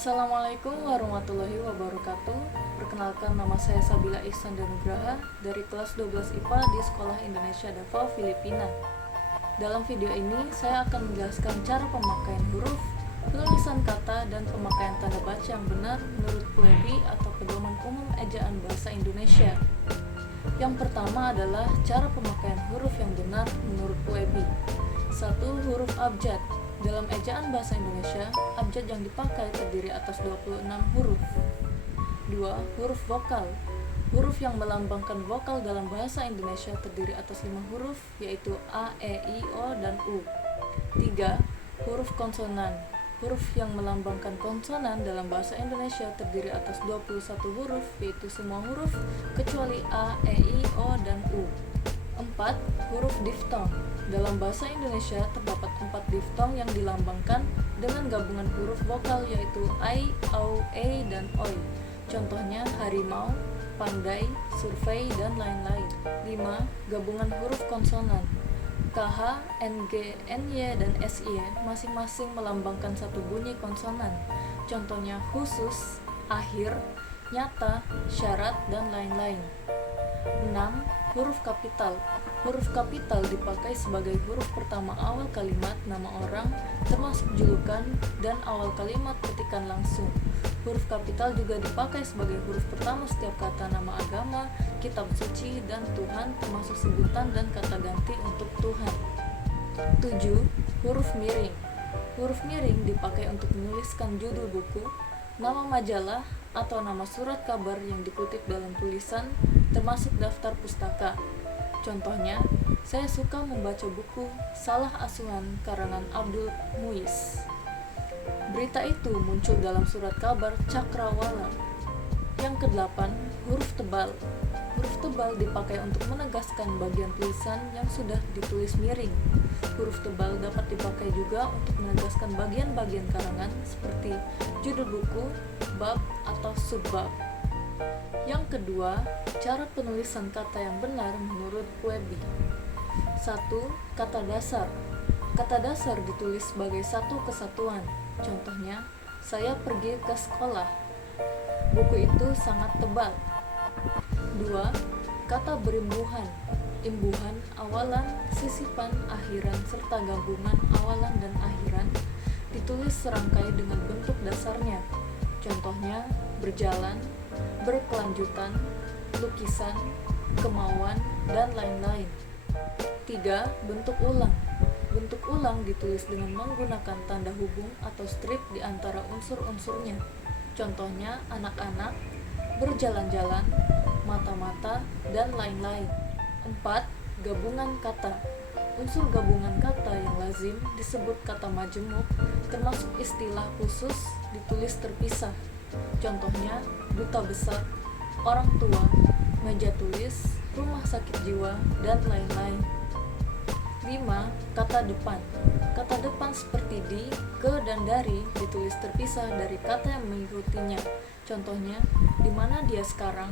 Assalamualaikum warahmatullahi wabarakatuh. Perkenalkan, nama saya Sabila Ihsan Danugraha dari kelas 12 IPA di Sekolah Indonesia Davao, Filipina. Dalam video ini, saya akan menjelaskan cara pemakaian huruf, penulisan kata, dan pemakaian tanda baca yang benar menurut PUEBI atau Pedoman Umum Ejaan Bahasa Indonesia. Yang pertama adalah cara pemakaian huruf yang benar menurut PUEBI. 1. Huruf abjad. Dalam ejaan bahasa Indonesia, abjad yang dipakai terdiri atas 26 huruf. 2. Huruf vokal. Huruf yang melambangkan vokal dalam bahasa Indonesia terdiri atas 5 huruf, yaitu A, E, I, O, dan U. 3. Huruf konsonan. Huruf yang melambangkan konsonan dalam bahasa Indonesia terdiri atas 21 huruf, yaitu semua huruf kecuali A, E, I, O, dan U. 4. Huruf diftong. Dalam bahasa Indonesia terdapat 4 diftong yang dilambangkan dengan gabungan huruf vokal, yaitu I, Au, E, dan Oi. Contohnya harimau, pandai, survei, dan lain-lain. 5. Gabungan huruf konsonan. KH, NG, NY, dan SY masing-masing melambangkan satu bunyi konsonan. Contohnya khusus, akhir, nyata, syarat, dan lain-lain. 6. Huruf kapital. Huruf kapital dipakai sebagai huruf pertama awal kalimat nama orang, termasuk julukan, dan awal kalimat ketikan langsung. Huruf kapital juga dipakai sebagai huruf pertama setiap kata nama agama, kitab suci, dan Tuhan, termasuk sebutan dan kata ganti untuk Tuhan. 7. Huruf miring. Huruf miring dipakai untuk menuliskan judul buku, nama majalah, atau nama surat kabar yang dikutip dalam tulisan, termasuk daftar pustaka. Contohnya, saya suka membaca buku Salah Asuhan karangan Abdul Muiz. Berita itu muncul dalam surat kabar Cakrawala. Yang ke-8, huruf tebal. Huruf tebal dipakai untuk menegaskan bagian tulisan yang sudah ditulis miring. Huruf tebal dapat dipakai juga untuk menegaskan bagian-bagian karangan seperti judul buku, bab, atau subbab. Yang kedua, cara penulisan kata yang benar menurut PUEBI. 1. Kata dasar. Kata dasar ditulis sebagai satu kesatuan. Contohnya, saya pergi ke sekolah. Buku itu sangat tebal. 2. Kata berimbuhan. Imbuhan, awalan, sisipan, akhiran, serta gabungan awalan dan akhiran ditulis serangkai dengan bentuk dasarnya. Contohnya, berjalan, berkelanjutan, lukisan, kemauan, dan lain-lain. 3. Bentuk ulang. Bentuk ulang ditulis dengan menggunakan tanda hubung atau strip di antara unsur-unsurnya. Contohnya, anak-anak, berjalan-jalan, mata-mata, dan lain-lain. 4. Gabungan kata. Unsur gabungan kata yang lazim disebut kata majemuk, termasuk istilah khusus ditulis terpisah. Contohnya, duta besar, orang tua, meja tulis, rumah sakit jiwa, dan lain-lain. 5. Kata depan. Kata depan seperti di, ke, dan dari ditulis terpisah dari kata yang mengikutinya. Contohnya, di mana dia sekarang?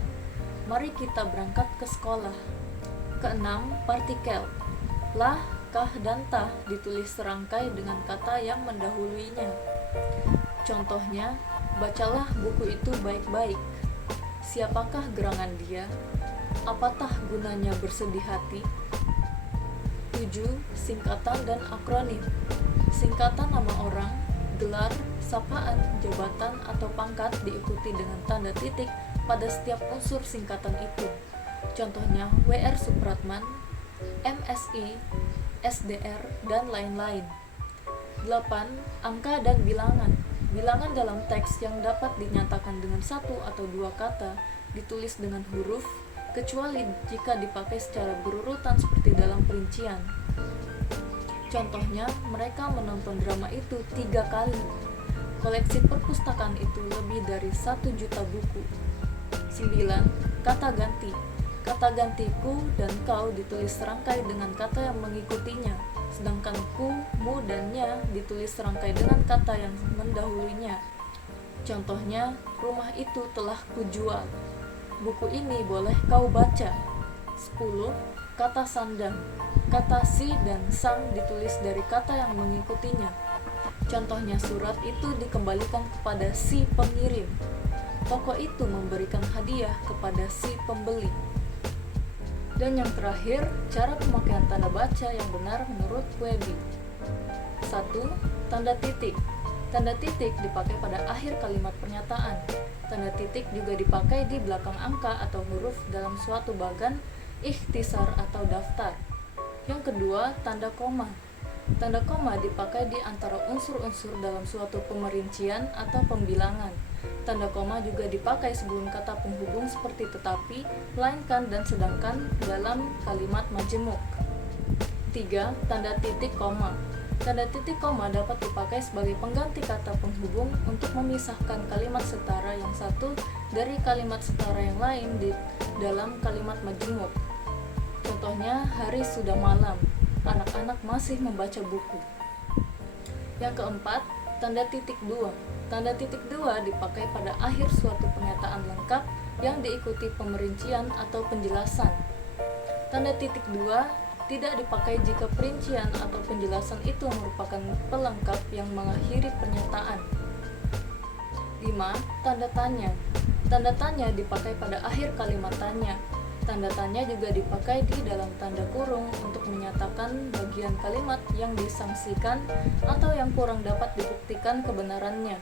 Mari kita berangkat ke sekolah. Keenam, partikel. Lah, kah, dan tah ditulis serangkai dengan kata yang mendahuluinya. Contohnya, bacalah buku itu baik-baik. Siapakah gerangan dia? Apatah gunanya bersedih hati? 7. Singkatan dan akronim. Singkatan nama orang, gelar, sapaan, jabatan, atau pangkat diikuti dengan tanda titik pada setiap unsur singkatan itu. Contohnya, W.R. Supratman, MSI, SDR, dan lain-lain. 8. Angka dan bilangan. Bilangan dalam teks yang dapat dinyatakan dengan satu atau dua kata ditulis dengan huruf, kecuali jika dipakai secara berurutan seperti dalam perincian. Contohnya, mereka menonton drama itu 3 kali. Koleksi perpustakaan itu lebih dari 1 juta buku. 9. Kata ganti. Kata ganti ku dan kau ditulis serangkai dengan kata yang mengikutinya, sedangkan ku, mu, dan nya ditulis serangkai dengan kata yang mendahulunya. Contohnya, rumah itu telah kujual. Buku ini boleh kau baca. 10. Kata sandang. Kata si dan sang ditulis dari kata yang mengikutinya. Contohnya surat itu dikembalikan kepada si pengirim. Toko itu memberikan hadiah kepada si pembeli. Dan yang terakhir, cara pemakaian tanda baca yang benar menurut Webby. 1. Tanda titik. Tanda titik dipakai pada akhir kalimat pernyataan. Tanda titik juga dipakai di belakang angka atau huruf dalam suatu bagan, ikhtisar atau daftar. Yang kedua, tanda koma. Tanda koma dipakai di antara unsur-unsur dalam suatu pemerincian atau pembilangan. Tanda koma juga dipakai sebelum kata penghubung seperti tetapi, melainkan, dan sedangkan dalam kalimat majemuk. 3. Tanda titik koma. Tanda titik koma dapat dipakai sebagai pengganti kata penghubung untuk memisahkan kalimat setara yang satu dari kalimat setara yang lain di dalam kalimat majemuk. Contohnya, hari sudah malam, anak-anak masih membaca buku. Yang keempat, tanda titik dua. Tanda titik dua dipakai pada akhir suatu pernyataan lengkap yang diikuti pemerincian atau penjelasan. Tanda titik dua tidak dipakai jika perincian atau penjelasan itu merupakan pelengkap yang mengakhiri pernyataan. 5. Tanda tanya. Tanda tanya dipakai pada akhir kalimat tanya. Tanda tanya juga dipakai di dalam tanda kurung untuk menyatakan bagian kalimat yang disangsikan atau yang kurang dapat dibuktikan kebenarannya.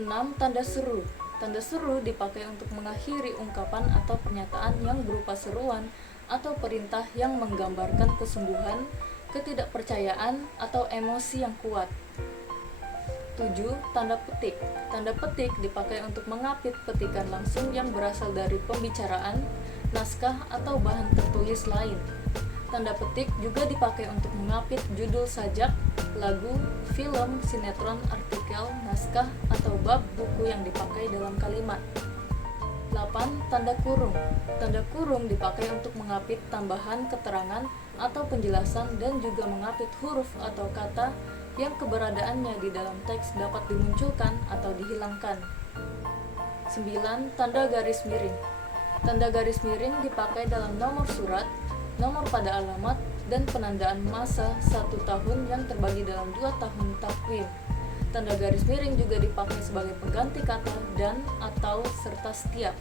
6. Tanda seru. Tanda seru dipakai untuk mengakhiri ungkapan atau pernyataan yang berupa seruan atau perintah yang menggambarkan kesungguhan, ketidakpercayaan, atau emosi yang kuat. 7. Tanda petik. Tanda petik dipakai untuk mengapit petikan langsung yang berasal dari pembicaraan, naskah, atau bahan tertulis lain. Tanda petik juga dipakai untuk mengapit judul sajak, lagu, film, sinetron, artikel, naskah, atau bab buku yang dipakai dalam kalimat. 8. Tanda kurung. Tanda kurung dipakai untuk mengapit tambahan keterangan atau penjelasan dan juga mengapit huruf atau kata yang keberadaannya di dalam teks dapat dimunculkan atau dihilangkan. 9. Tanda garis miring. Tanda garis miring dipakai dalam nomor surat, nomor pada alamat, dan penandaan masa 1 tahun yang terbagi dalam 2 tahun takwim. Tanda garis miring juga dipakai sebagai pengganti kata dan atau serta setiap.